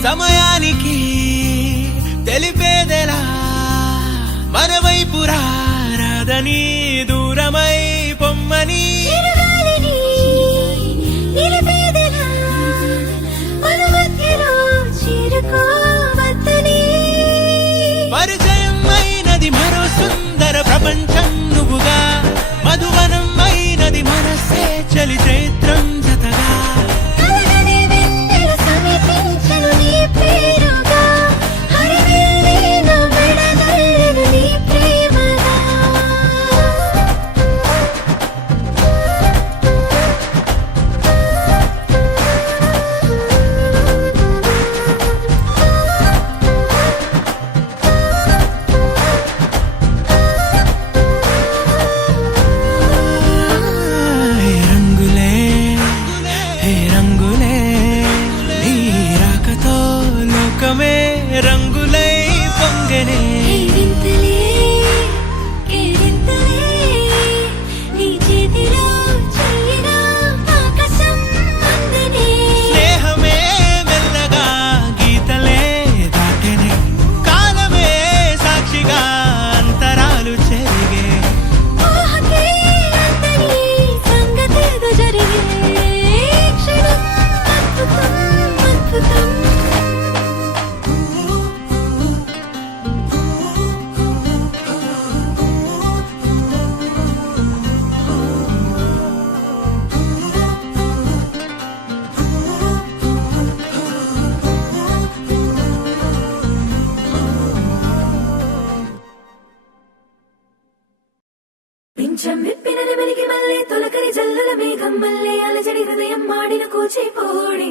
సమయానికి తెలిపేదెలా మనవైపు రాదని దూరమై పొమ్మని పరిచయం అయినది మరో సుందర ప్రపంచం నువ్వుగా మధువనం అయినది మనసే చలి చైత్రం జతగా రంగులై పొంగనే స్నేహమే మెల్లగా గీతలే దాటనే కాలమే సాక్షిగా అంతరాలు చెరిగే పింఛం విప్పినది వెలిగి మల్లే తొలకరి జల్లుల మేఘం మల్లే అలజడి హృదయం మాడిన కూచిపోడి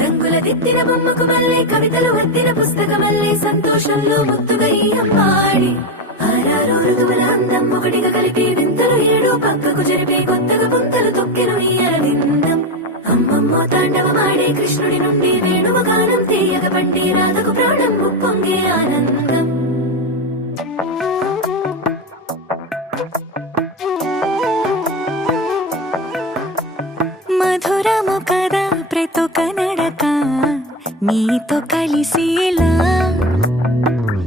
రంగుల దిద్దిన బొమ్మకు మల్లే కవితలు వద్దిన పుస్తకమల్లే సంతోషంలో ముద్దుగా ఈ అమ్మాడి ఆరారు ఋతువుల అందం ఒకటిగా కలిపి వింతలు ఏడు పక్కకు జరిపే కొత్తగా పుంతలు తొక్కెను ఈ అరవిందం అమ్మమ్మో తాండవమాడే కృష్ణుడి నుండి వేణువ గానం తీయగ పండి రాధకు ప్రాణం ఉప్పొంగే ఆనందం నీతో కలిసేలా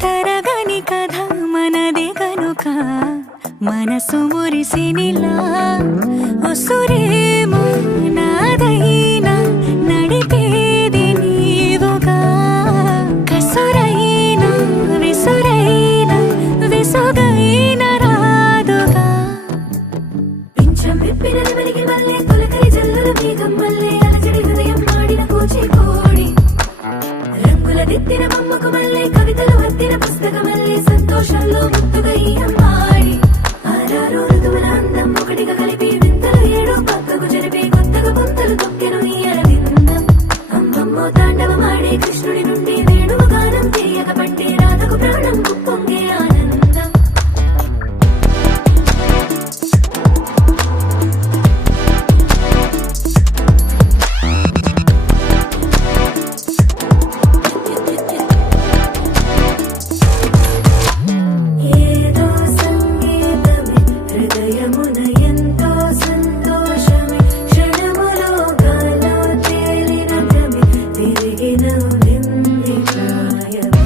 తరగని కథ మనదే కనుక మనసు మురిసినిలా ఉసురేమో నాదైనా నడిపేది నీవుగా కసురైనా విసురైనా విసుగైన రాదుగా పింఛం విప్పిన వెలిగి మల్లె తొలకరి జల్లుల మేఘం మల్లె అలజడి హృదయం మాడిన కూచిపూడి రంగుల దిద్దిన బొమ్మకు మల్లె కవితలు వత్తిన పుస్తకమల్లె సంతోషంలో ముత్తుగా ఈ అమ్మాడి ఆరారు ఋతువుల అందం ఒకటిగా కలిపి వింతలు ఏడో పక్కకు జరిపి కొత్తగా పుంతలు తొక్కెను ఈ అరవిందం అమ్మమ్మో తాండవమాడే కృష్ణుడి నుండి వేణువు గానం తీయక పట్టే రాధకు ప్రాణం పొంగే ఆనందం ఏదో సంగీతమే హృదయమున ఎంతో సంతోషమే క్షణములో గాలో తేలిన భ్రమే తిరిగి నవ్వింది ప్రాయమే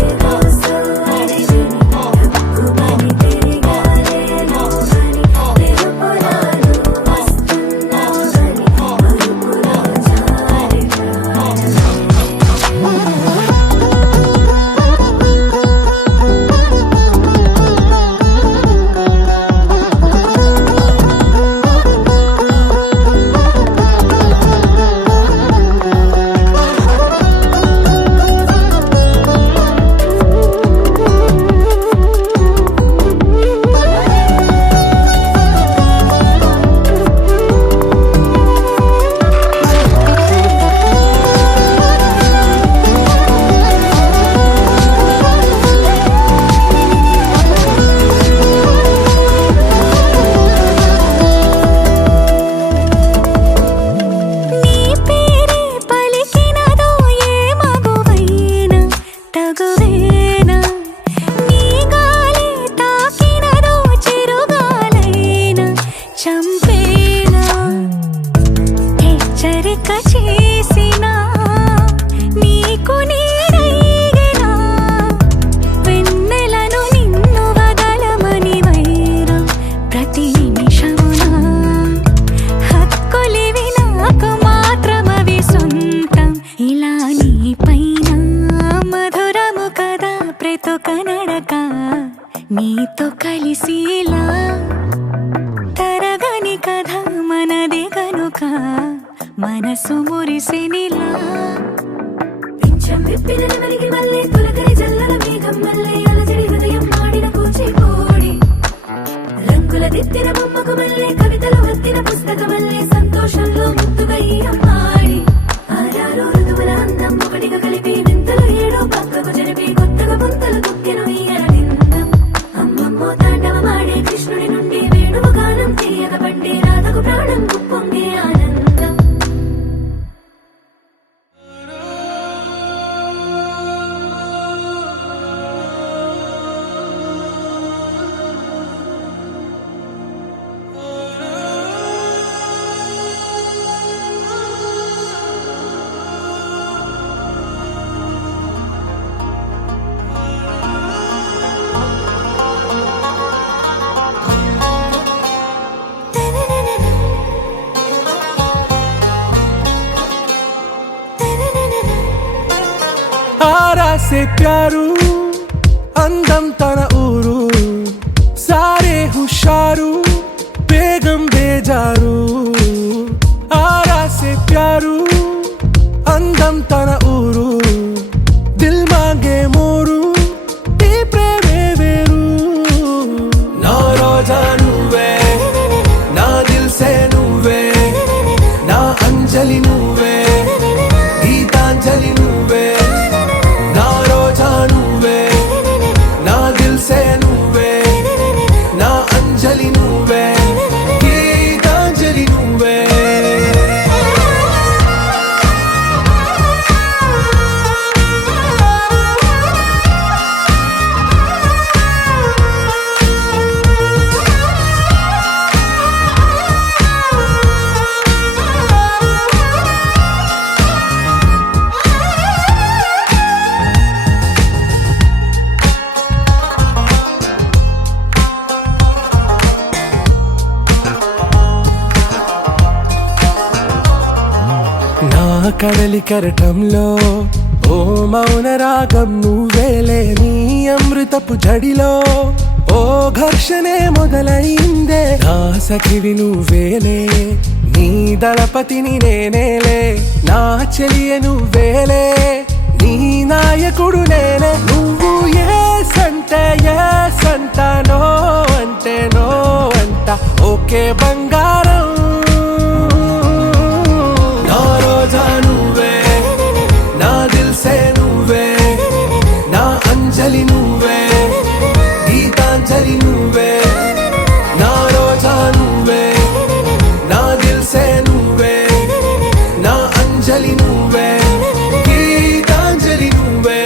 ఏదో సోయని తక్కువని తిరిగాలేను అని తెలుపులాను వస్తున్నావు అని మరుపులో జారి ప్రాణమే నీ పేరే పలికినదో ఏ మగువైనా తగువేనా నీ గాలి తాకినదో చిరుగాలైనా చంపేనా హెచ్చరిక చేసినా నీకు నీడైనా వెన్నెలను నిన్ను వదలమని వైరం ప్రతి నిమిషమునా హక్కులివి నాకు మాత్రమవి సొంతం ఇలా నీ పైన మధురము కదా ప్రతొక నడక నీతో కలిసేలా తరగని కథ మనదే కనుక మనసు మురిసినిలా పింఛం విప్పిన వెలిగి మల్లె తొలకరి జల్లుల మేఘం మల్లె అలజడి హృదయం మాడిన కూచిపూడి రంగుల దిద్దిన బొమ్మకు మల్లె కవితలు వత్తిన పుస్తకమల్లె సంతోషంలో ముత్తుగా ఈ అమ్మాడి ఆరారు ఋతువుల అందం ఒకటిగా కలిపి వింతలు ఏడో పక్కకు జరిపి కొత్తగా పుంతలు తొక్కెను ఈ అరవిందం అమ్మమ్మో తాండవమాడే కృష్ణుడి నుండి వేణువు గానం తీయక పట్టే రాధకు ప్రాణం పొంగే ఆనందం आरा से प्यारू అందం తన ఊరు సారే హుషారు బేగం బేజారు ఆరా సే ప్యారు అందం తన ఊరు దిల్ మాంగే మోరు ఈ ప్రేమే వేరు నా రోజా నువ్వే నా దిల్ సే నువ్వే నా అంజలి నువ్వే గీతాంజలి నువ్వే నా రోజా నువ్వే నా దిల్ సే నువ్వే నా అంజలి నువ్వే గీతాంజలి నువ్వే కడలి కెరటంలో ఓ మౌన రాగం నువ్వేలే, నీ అమృతపు జడిలో ఓ ఘర్షణే మొదలైందే. నా సఖివి నువ్వేలే, నీ దళపతిని నేనేలే, నా చెలియ నువ్వేలే, నీ నాయకుడు నేనే. నువ్వు ఏ సంటే ఏ సంట, నో అంటే నో అంట, ఓకే బంగారం. నా రోజా నువ్వే, నా దిల్సే నువ్వే, నా అంజలి నువ్వే, గీతాంజలి నువ్వే. నా రోజా నువ్వే, నా దిల్సే నువ్వే, నా అంజలి నువ్వే, గీతాంజలి నువ్వే.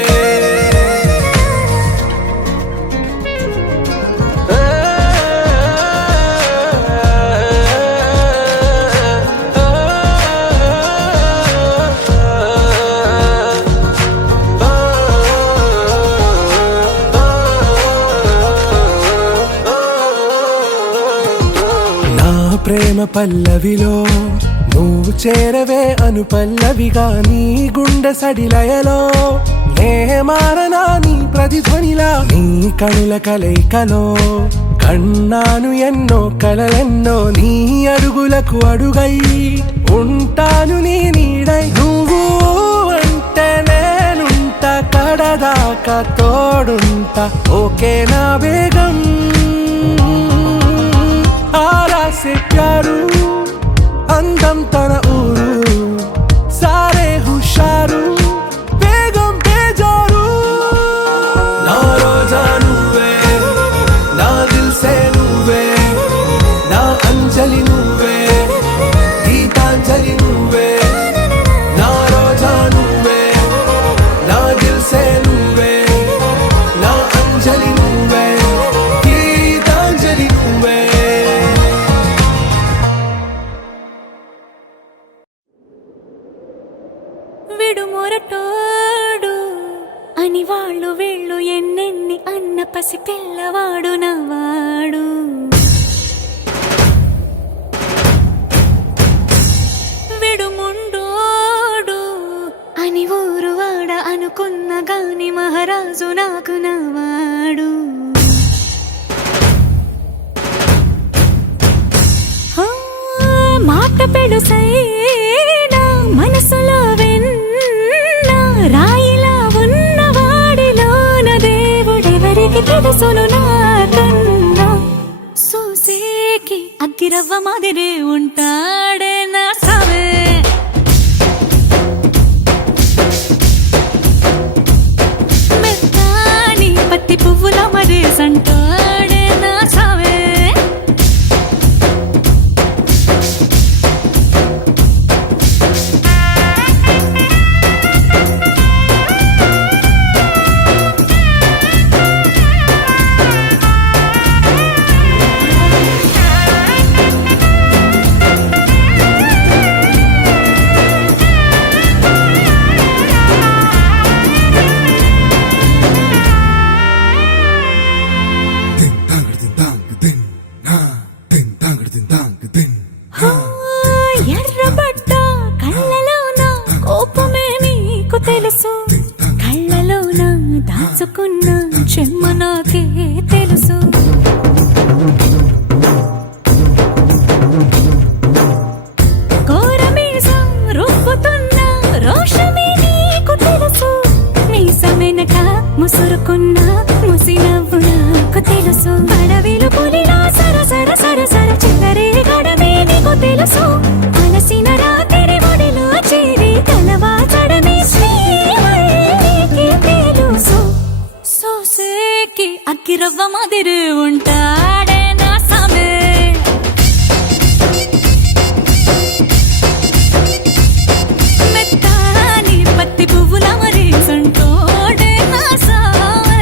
నా ప్రేమ పల్లవిలో నువ్వు చేరవే అను పల్లవిగా, నీ గుండె సడిలయలో నే మారనా నీ ప్రతిధ్వనిలా. నీ కనుల కలయికలో కన్నాను ఎన్నో కలలెన్నో, నీ అడుగులకు అడుగై ఉంటాను నీ నీడై. నువ్వు అంటే నేనుంట, కడదాకా తోడుంటా, ఓకే నా బేగం. ఆరా సే ప్యారు, అందం తన ఊరు, సారే హుషారు, బేగం బేజారు. నా రోజా నువ్వే, నా దిల్సే నువ్వే, నా అంజలి నువ్వే, గీతాంజలి నువ్వే. నా రోజా నువ్వే, నా దిల్సే నువ్వే, నా అంజలి నువ్వే, గీతాంజలి నువ్వే. విడుమొరటోడు అని వాళ్ళు వీళ్ళు ఎన్నెన్ని అన్న పసి పిల్లవాడు నవ్వాడు. విడుముండోడు అని ఊరు వాడ అనుకున్న గాని మహారాజు నాకు నవ్వాడు. మాట పెడుసైనా మనసులో రాయిలా ఉన్నవాడిలోన దేవుడెవరికి తెలుసును నాకన్నా. సూసేకి అగ్గిరవ్వ మాదిరే ఉంటాడే నా సావే. మెత్తాని పత్తి పువ్వుల మరేసంటాడే నా సావే. ఎర్రబడ్డ కళ్ళలోన కోపమే నీకు తెలుసు, కళ్ళలోన దాచుకున్న చెమ్మ నాకే తెలుసు. కోరమీసం రుబ్బుతున్న రోషమే నీకు తెలుసు, మీసమెనక ముసురుకున్న ముసినవ్వు నాకు తెలుసు. అడవిలు పులిలా సరసర సరసర చిల్లరే గడమే నీకు తెలుసు. అలసిన రాత్రి ఒడిలో చేరి కలవాచడమే శ్రీవల్లికి తెలుసు. సోసేకి అగ్గిరవ్వ మాదిరి ఉంటాడే నా సామే. మెత్తాని పత్తి పువ్వుల మరేసంటోడే నా సామే.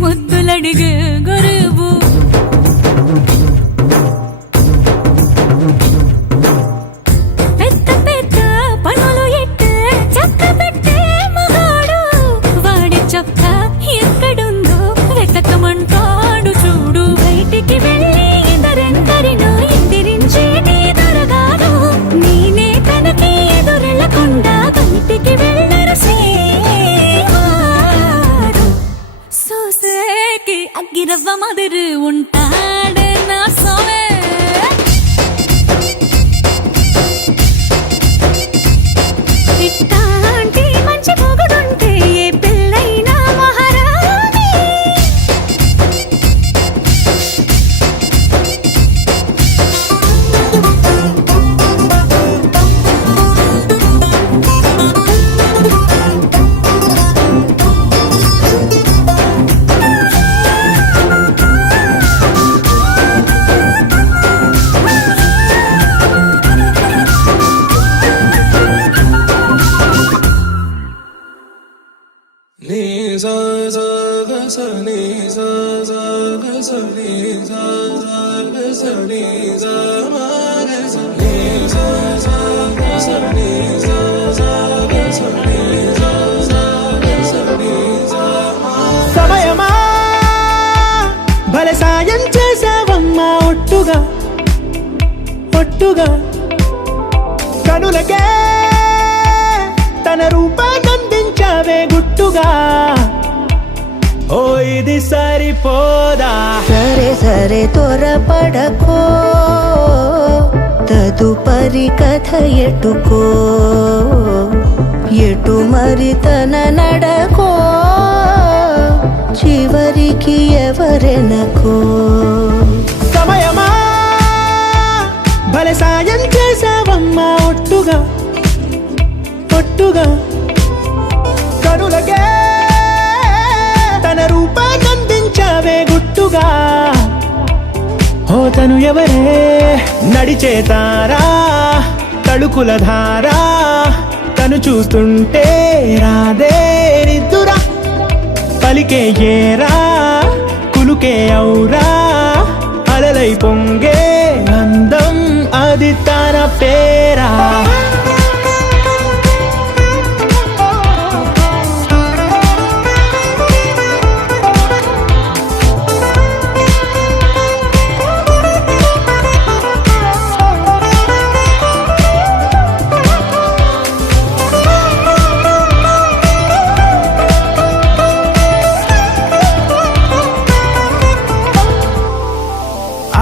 ముద్దులడిగే గరీబు పెద్ద పెద్ద పనులు ఎట్టే చక్క పెట్టే మగాడు వాడి చొక్క ఎక్కడుందో వెతకమంటాడు చూడు బయటికి వెళ్ళి ఇద్దరెందరినో ఇందిరించేటి దొరగాడు నేనే తనకి ఎదురెళ్ళకుండా బయటికి వెళ్ళరు శ్రీవాడు సోసేకి అగ్గిరవ్వ మదిరి ఉంటాడే నా సోమే ఇట్టాంటి మంచి మొగుడుంటే ఏ పెళ్ళైనా మహారాణి నీ సా సా గ స నీ సా సా గ స నీ సా సా గ స నీ సా మా గ స నీ సా సా గ స నీ సా సా గ స నీ సా సా గ స నీ సా మా సమయమా భలే సాయం చేసావమ్మా ఒట్టుగా ఒట్టుగా కనులకే తన రూపాన్నందించావే గుట్టుగా ఓ ఇది సరిపోదా సరే సరే త్వరపడకో తదుపరి కథ ఎటుకో ఎటు మరి తన నడకో చివరికి ఎవరెనకో సమయమా భలే సాయం చేసావమ్మా ఒట్టుగా ఒట్టుగా కనులకే తన రూపాన్నందించావే గుట్టుగా ఓ తను ఎవరే నడిచే తారా తడుకుల ధారా తను చూస్తుంటే రాదే నిద్దురా పలికే ఏరా కులుకే ఔరా అలలై పొంగే అందం అది తన పేరా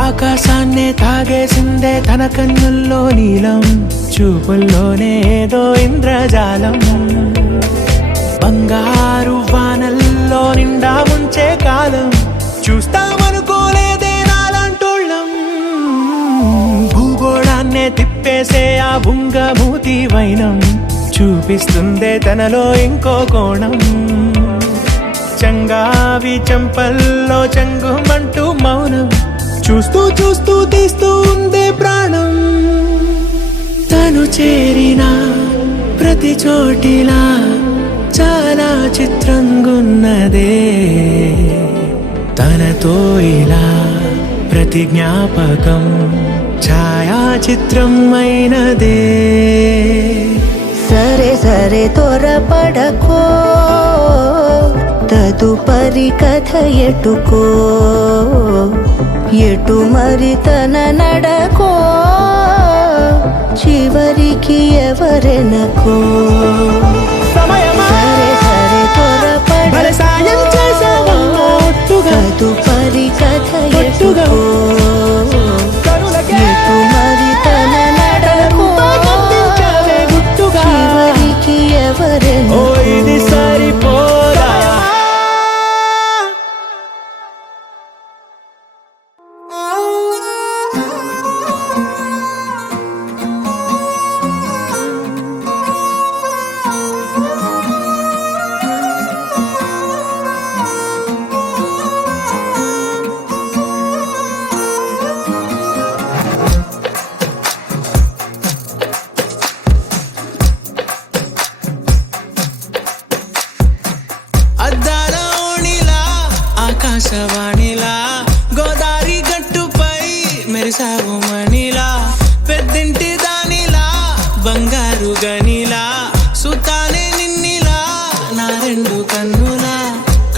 ఆకాశాన్నే తాగేసిందే తన కన్నుల్లో నీలం చూపుల్లోనే ఏదో ఇంద్రజాలం బంగారు వానల్లో నిండా ఉంచే కాలం చూస్తామనుకోలేదే నాలాంటోళ్ళం భూగోళాన్నే తిప్పేసే ఆ బుంగమూతి వైనం చూపిస్తుందే తనలో ఇంకో కోణం చంగావి చంపల్లో చంగుమంటూ మౌనం చూస్తూ చూస్తూ తీస్తూ ఉందే ప్రాణం తను చేరిన ప్రతి చోటిలా చాలా చిత్రంగున్నదే తనతో ఇలా ప్రతి జ్ఞాపకం ఛాయాచిత్రం అయినదే సరే సరే త్వరపడకో తదుపరి కథ ఎటుకో ఎటు మరి తన నడకో చివరికి ఎవరెనకో సమయమా సరే సరే భలే సాయం చేసావమ్మా ఒట్టుగా తదుపరి కథ ఒట్టుగా ఎటుకో కనులకే ఎటు మరి తన నడకో రూపాన్నందించావే గుట్టుగా చివరికి ఓ ఎవరెనకో ఇది సరిపోదా ఆకాశవాణిలా గోదారి గట్టుపై మెరిసావు మణిలా పెద్దింటి దానిలా బంగారు గనిలా సుతానే నిన్నిలా నా రెండు కన్నులా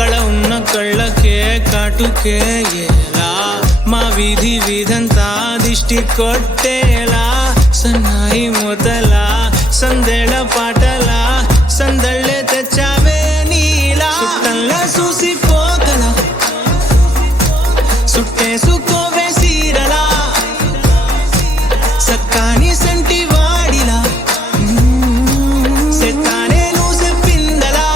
కళ ఉన్న కళ్ళకే కాటుకే ఎలా మా వీధి వీధంతా దిష్టి కొట్టేలా సన్నాయి మొదలా సందేళ పాటలా సందళ్ళే తెచ్చావే నీలా చుట్టంలా చూసిపోగల సుట్టేసుకోవే సీరలా సక్కాని సంటి వాడిలా సెత్తానే నువ్వు చెప్పిందలా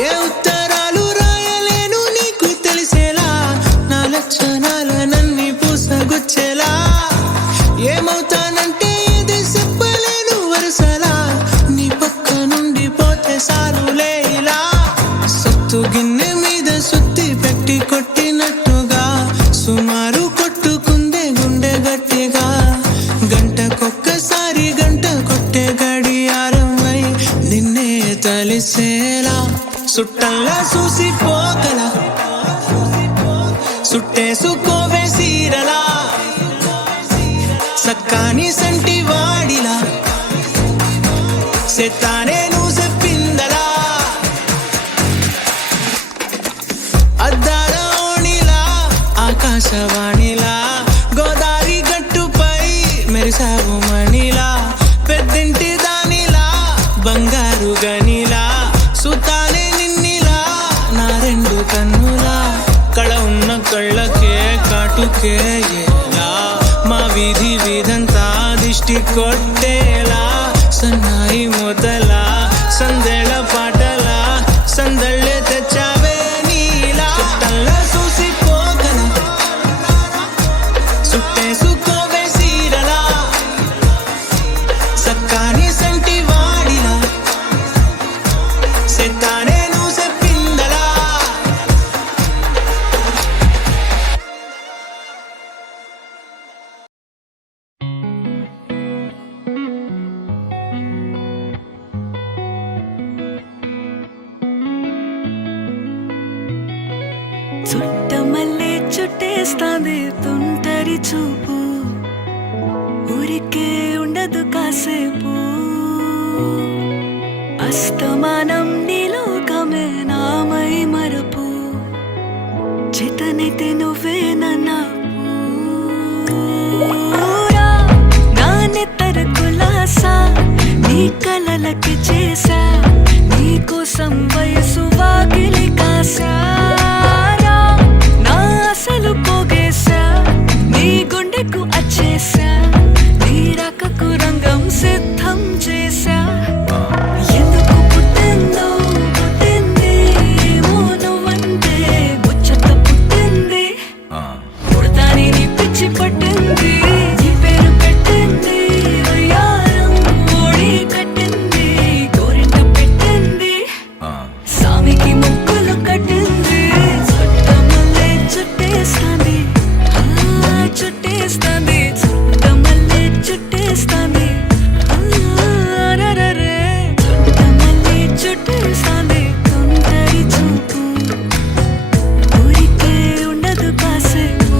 ఏ ఉత్తరాలు రాయలేను నీకు తెలిసేలా నా లక్షణాలనన్నీ పూసగుచ్చేలా ఏమవుతానంటే ఏది చెప్పలేను వరుసలా నీ పక్క నుండి పోతే సారులే ఇలా సత్తు గిన్నె మీద సుత్తి పెట్టి కొట్టినట్టుగా సుమారు కొట్టుకుందే గుండె గట్టిగా గంటకొక్కసారి గంట కొట్టే గడియారమై నిన్నే తలిసేలా సుట్టంలా చూసిపోగల సుట్టేసుకోవే సీరలా సక్కాని సంటి వాడిలా సెత్తానే నువ్వు చెప్పిందలా అద్దాల ఓణిలా ఆకాశవాణిలా గోదారి గట్టుపై మెరిసావు మణిలా పెద్దింటి దానిలా బంగారు గనిలా సుతానే నిన్నిలా నా రెండు కన్నులా కళ ఉన్న కళ్ళకే కాటుకే ఎలా మా వీధి వీధంతా దిష్టి కొట్టేలా సన్నాయి మొదలా సందేళ పాటలా సందళ్ళే తెచ్చావే నీలా చుట్టంలా చూసిపోగల సుట్టేసుకోవే సీరలా సక్కాని సంటి వాడిలా సెత్తానే నువ్వు చెప్పిందలా చుట్టమల్లే చుట్టేస్తాంది తుంటరి చూపు ఊరికే ఉండదు కాసేపు అస్తమానం నీలోకమే నామై మరపు చేతనైతే నువ్వే నన్నా నా నెత్తర కులాసా నీ కలలకి చేసా నీ కోసం వయసు వాకిలి కాసా నా అసలు పోగేసా నీ గుండెకు అచ్చేసా నీ రకకు రంగం సిద్ధం చేసా ఎందుకు పుట్టిందో పుట్టింది ఏమో నువ్వంటే ముచ్చట పుట్టింది పుడతాని నీ పిచ్చి పట్టింది నీ పేరు పెట్టింది వయ్యారం ఓడి కట్టింది గోరింట పెట్టింది సామికి ముక్కులు కట్టింది చుట్టమల్లే చుట్టేస్తాంది చుట్టేస్తాంది చుట్టమల్లే చుట్టేస్తాంది రరరే చుట్టమల్లే చుట్టేస్తాంది తుంటరి చూపు ఊరికే ఉండదు కాసేపు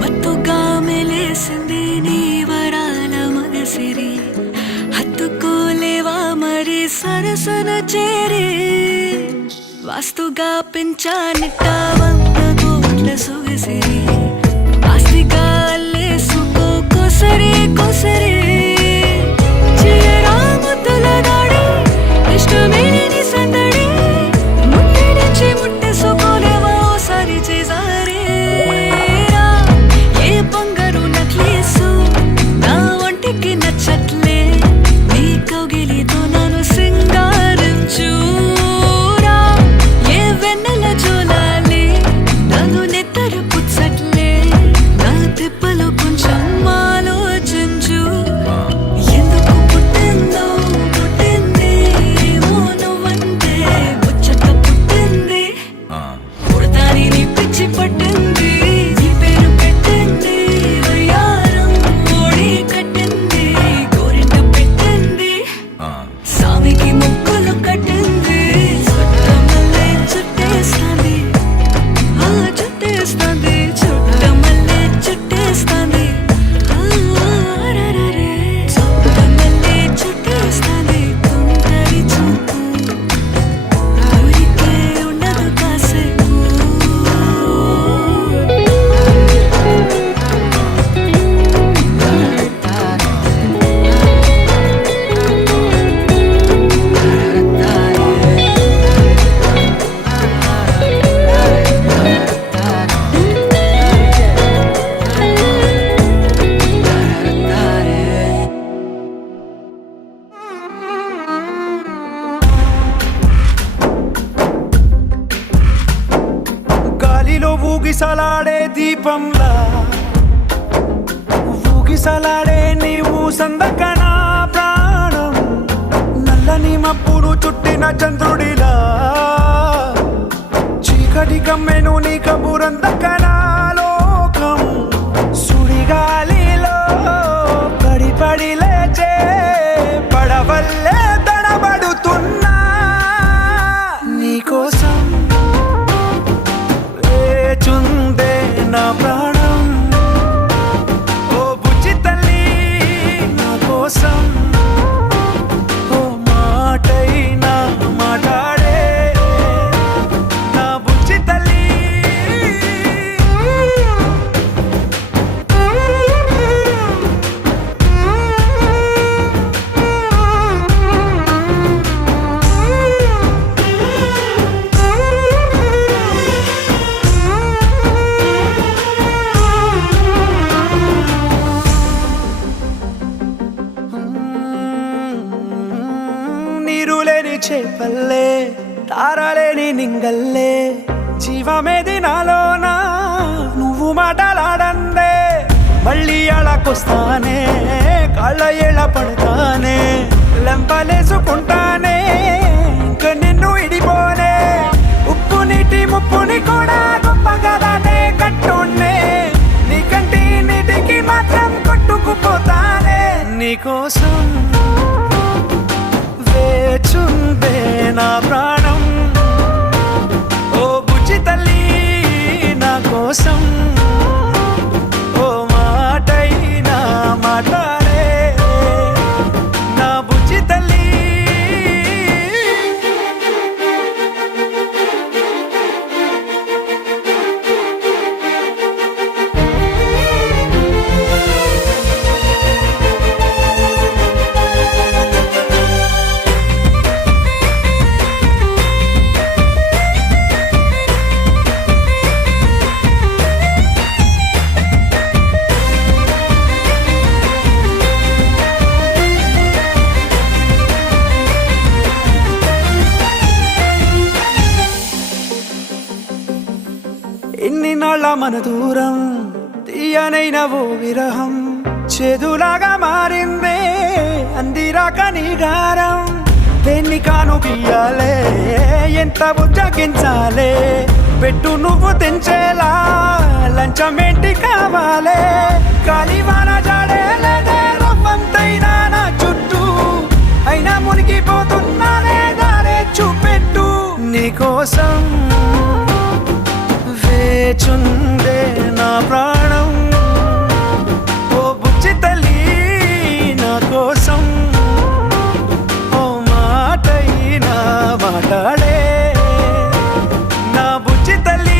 మత్తుగా మెలేసింది నీ వరాల మగసిరి హత్తుకోలేవా మరి సరసన చేరి వాస్తుగా పెంచానిట్ట 100 కోట్ల సొగసిరి ఆస్తిగా అల్లేసుకో గుసగుసలాడే దీపంలా ఊగిసలాడే నీవు సందకనా ప్రాణం నల్లని మబ్బును చుట్టిన చంద్రుడిలా చీకటి కమ్మెను నీ కబురందకనా లోకం సుడిగాలిలో పడి పడి లేచే పడవల్లే తడబడుతున్నా నీకోసం వేచుందే నా ప్రాణం ఓ బుజ్జి తల్లి నా కోసం ఓ మాటైనా మాట్లాడే నా బుజ్జి తల్లి నీరు లేని చేపల్లే తారలేని నింగల్లే జీవమేది నాలోనా నువ్వు మాటలాడందే మళ్ళీ అళకొస్తానే కాళ్ళ ఏళ్ళ పడతానే లెంపలేసుకుంటానే ఇంక నిన్ను ఇడిపోనే ఉప్పు నీటి ముప్పుని కూడా గొప్పగా దాటే కట్టున్నే నీ కంటి నీటికి మాత్రం కొట్టుకుపోతానే నీకోసం వేచుందే నా ప్రాణం ఓ బుజ్జి తల్లి నా కోసం ఓ మాటైనా మాట్లాడే నా బుజ్జి తల్లి ఎన్ని నాళ్ళ మన దూరం తీయనైన ఓ విరహం చేదులాగా మారిందే అందిరాక నీ గారం దేన్ని కాను గీయాలే ఎంత బుజ్జగించాలే పెట్టు నువ్వు తెంచేలా లంచమేంటి కావాలే కాలివాన జాడేలేదే రవ్వంతైనా నా చుట్టూ అయినా మునిగిపోతున్నానే దారే చూపెట్టు నీకోసం వేచుందే నా ప్రాణం ఓ బుజ్జి తల్లి నా కోసం ఓ మాటైనా మాట్లాడే నా బుజ్జి తల్లి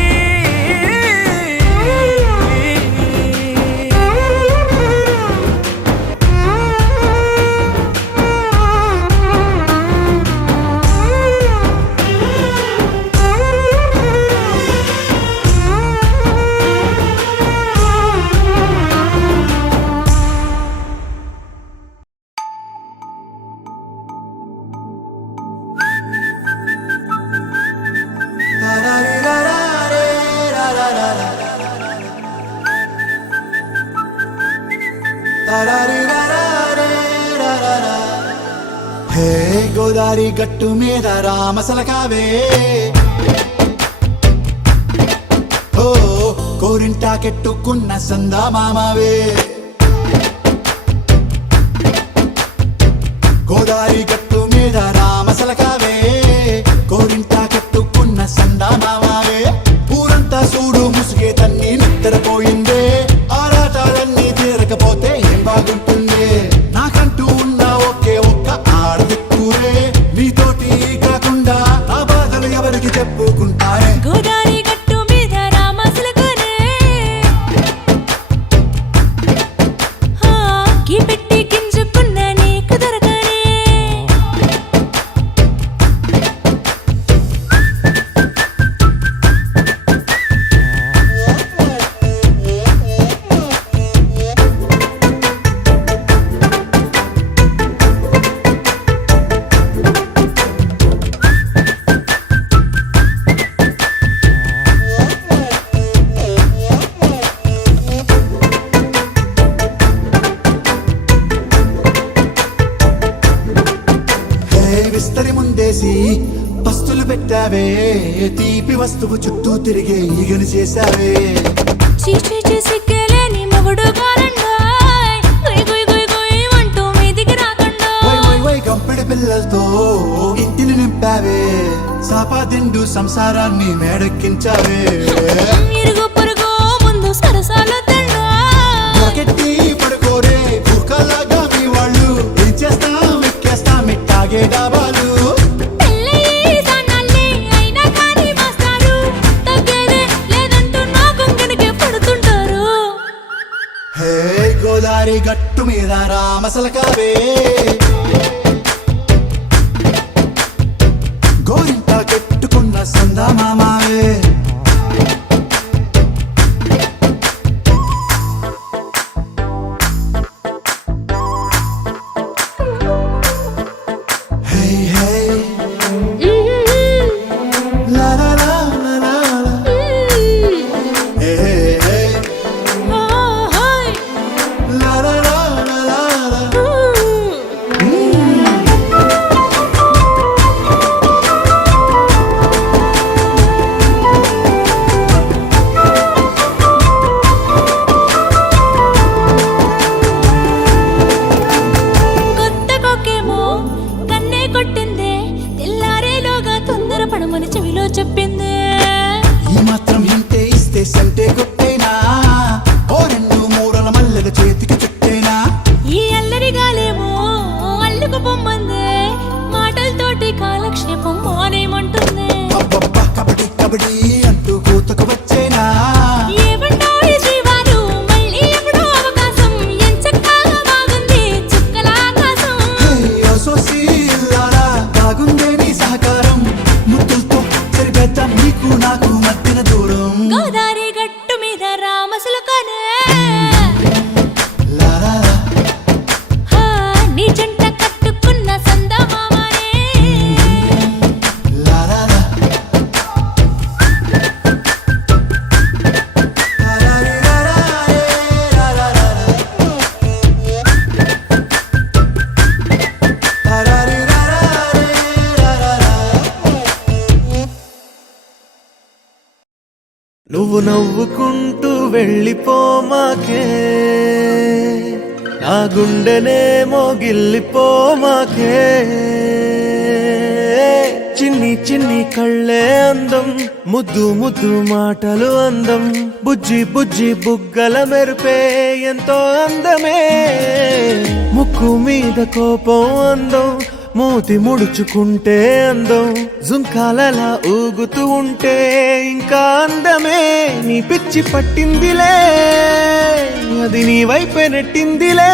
హే గోదారి గట్టు మీద రామసలకావే ఓ కోరింటా కెట్టుకున్న సందా మామావే గోదారి గట్టు మీద రామసలకావే కోరింటా కెట్టుకున్న సందా మామావే ఊరంతా సూడు ముసుగే తన్ని నిద్రపోయిందే ఆరాటాలన్నీ తీరకపోతే ఏం బాగుంటుందే నాకంటూ ఉన్న ఒకే ఒక్క ఆడదిక్కురే నీతోటి కాకుండా నా బాధలు ఎవరికి చెప్పుకుంటారే గోదారి గట్టు మీద రామసులకునే చేసి పస్తులు పెట్టావే తీపి వస్తువు చుట్టూ తిరిగే ఈగను చేశావే చీచీ సిగ్గలేని మొగుడు కారండాయ్ గుయ్ గుయ్ గుయ్ గుయ్ అంటూ మీదికి రాకుండా వై వై వై గంపెడి పిల్లలతో ఇంటిని నింపావే సాపాదిండు సంసారాన్ని మేడెక్కించావే ఇరుగు పొరుగు ముందు సరసాలు తిన్నా రాకెట్టి పడుకోరే బుర్కలాగా మీ వాళ్ళు ఏం చేస్తాం ఎక్కేస్తాం ఇట్టాగే డాబాలు పెళ్ళయి సన్నాళ్ళే అయినా కానీ మాస్టారు తగ్గేదే లేదంటూ నా కొంగనికే పడుతుంటారు హే గోదారి గట్టు మీద రామసలకావే గోరింట కట్టుకున్న సందా మామావే హే హే లా లా లా లా లా లా. హే హే హే ఓహోయ్ లా లా లా లా లా లా. కొత్త కొక్కేమో కన్నే కొట్టిందే తెల్లారేలోగా తొందర పడమని చెవిలో చెప్పిందే ఈ మాత్రం హింటే ఇస్తే సంటే కొట్టేనా ఓ రెండు మూరల మల్లెల చేతికి చుట్టేనా ఈ అల్లరి గాలేమో అల్లుకు పొమ్మందే మాటలతోటి కాలక్షేపం మానేమంటుందే అబ్బబ్బా కబడ్డీ కబడ్డీ అంటూ కూతకు వచ్చేనా ఏమంటాయి శ్రీవారు మళ్ళీ ఎప్పుడో అవకాశం ఎంచక్కా బాగుంది చుక్కల ఆకాశం హే అసోసి ఇల్లారా బాగుందే నీ సహకారం ముద్దులతో సరిపెద్దాం నీకు నాకు మధ్యన దూరం గోదారి గట్టు మీద రామసులకనే లా లా లా. హా నీ జంట కట్టుకున్న సందమామనే లా లా లా. లా లా రీ లా లా రే లా లా లా లా. లా లా రీ లా లా రే లా లా లా. నువ్వు నవ్వుకుంటూ వెళ్ళిపోమాకే నా గుండెనేమో గిల్లిపోమాకే చిన్ని చిన్ని కళ్ళే అందం ముద్దు ముద్దు మాటలు అందం బుజ్జి బుజ్జి బుగ్గల మెరుపే ఎంతో అందమే ముక్కు మీద కోపం అందం మూతి ముడుచుకుంటే అందం జుంకాలలా ఊగుతూ ఉంటే ఇంకా అందమే నీ పిచ్చి పట్టిందిలే అది నీ వైపే నెట్టిందిలే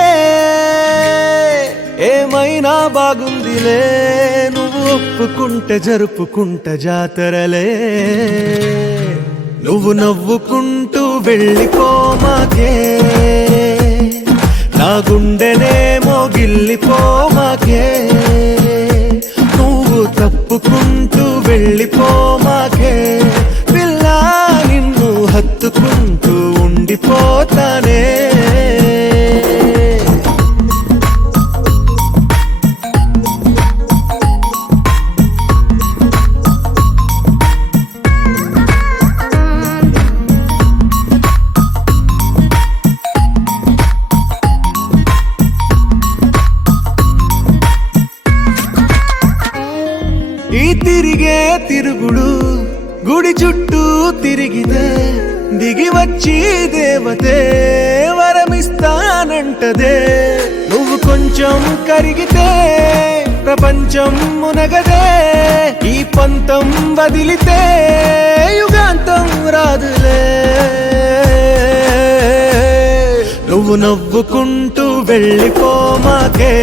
ఏమైనా బాగుందిలే నువ్వు ఒప్పుకుంటే జరుపుకుంట జాతరలే నువ్వు నవ్వుకుంటూ వెళ్ళిపోమాకే నా గుండెనేమో గిల్లిపోమాకే నువ్వు తప్పుకుంటూ వెళ్ళిపోమాకే పిల్ల నిన్ను హత్తుకుంటూ ఉండిపోతానే ఈ తిరిగే తిరుగుడు గుడి చుట్టూ తిరిగితే దిగి వచ్చి దేవతే వరమిస్తానంటదే నువ్వు కొంచెం కరిగితే ప్రపంచం మునగదే ఈ పంతం వదిలితే యుగాంతం రాదులే నువ్వు నవ్వుకుంటూ వెళ్ళిపోమాకే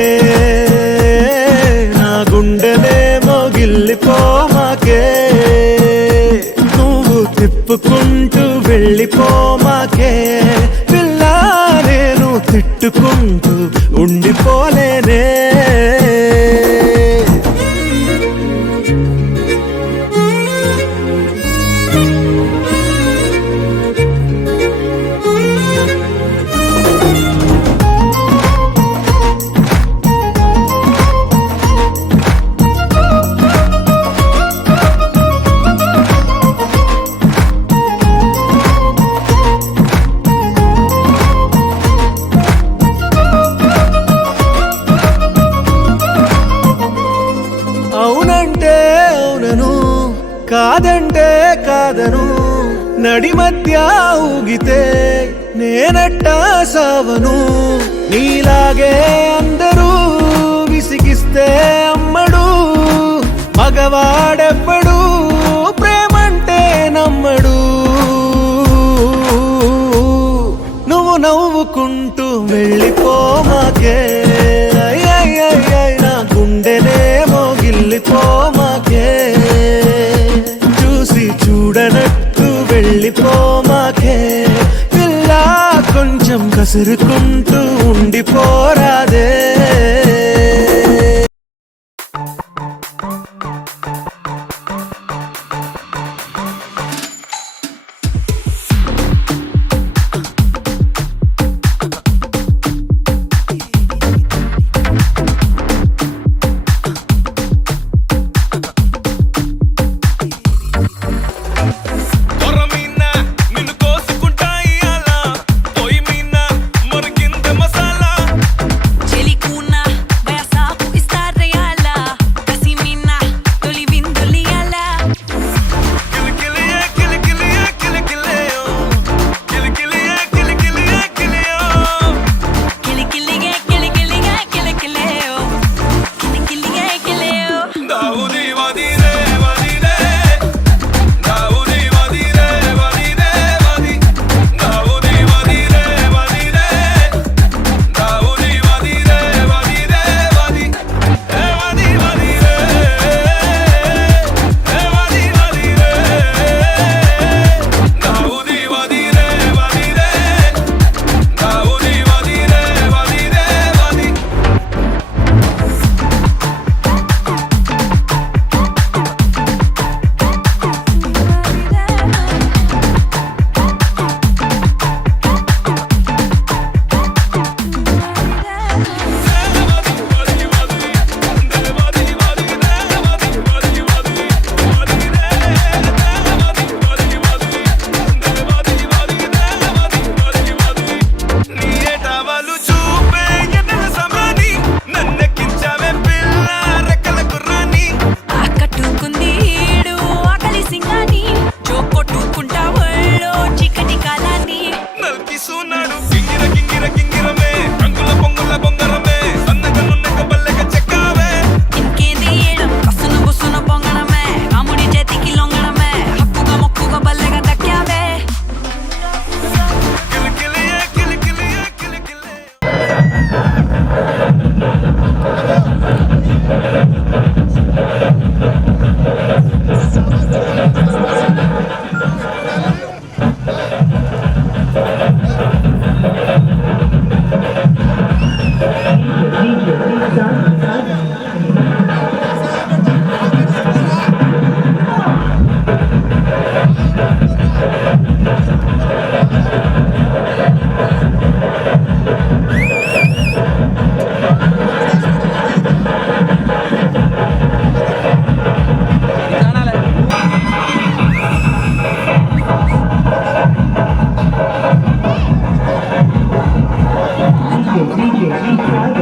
నా గుండెనేమో గిల్లిపోమాకే నువ్వు తిప్పుకుంటూ వెళ్ళిపోమాకే పిల్ల నేను తిట్టుకుంటూ ఉండిపోలేనే కాదంటే కాదను నడి మధ్య ఊగితే నేనట్టా సావను నీలాగే అందరూ విసిగిస్తే అమ్మడు మగవాడెవ్వడు ప్రేమంటే నమ్మడు నువ్వు నవ్వుకుంటూ వెళ్ళిపోమాకే నా గుండెనేమో గిల్లిపోమాకే చూసి చూడనట్టు వెళ్ళిపోమాకే పిల్ల కొంచెం కసురుకుంటూ ఉండిపోరాదే DJ